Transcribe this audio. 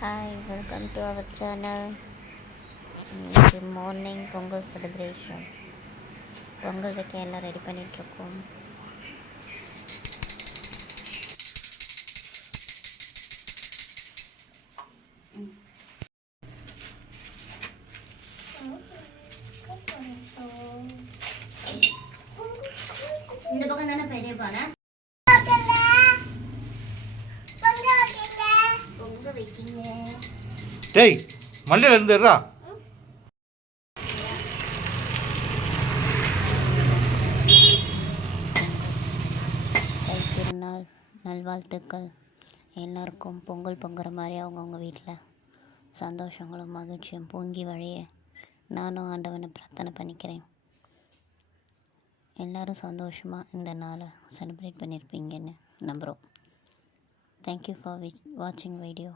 Hi, welcome to our channel. Good morning Pongal celebration. Pongal வைக்க எல்லாம் ready பண்ணிகிட்ருக்கோம். இந்த பக்கம் தானே பெரிய பானை பொங்க வைக்கிங்க. டேய் மண்டையில் இருந்துடுறா. திருநாள் நல்வாழ்த்துக்கள். எல்லாருக்கும் பொங்கல் பொங்குற மாதிரி அவங்கவுங்க வீட்டில் சந்தோஷங்களும் மகிழ்ச்சியும் பொங்கி வழிய நானும் ஆண்டவனை பிரார்த்தனை பண்ணிக்கிறேன். எல்லோரும் சந்தோஷமாக இந்த நாளை செலிப்ரேட் பண்ணியிருப்பீங்கன்னு நம்புகிறோம். தேங்க்யூ ஃபார் வாட்சிங் வீடியோ.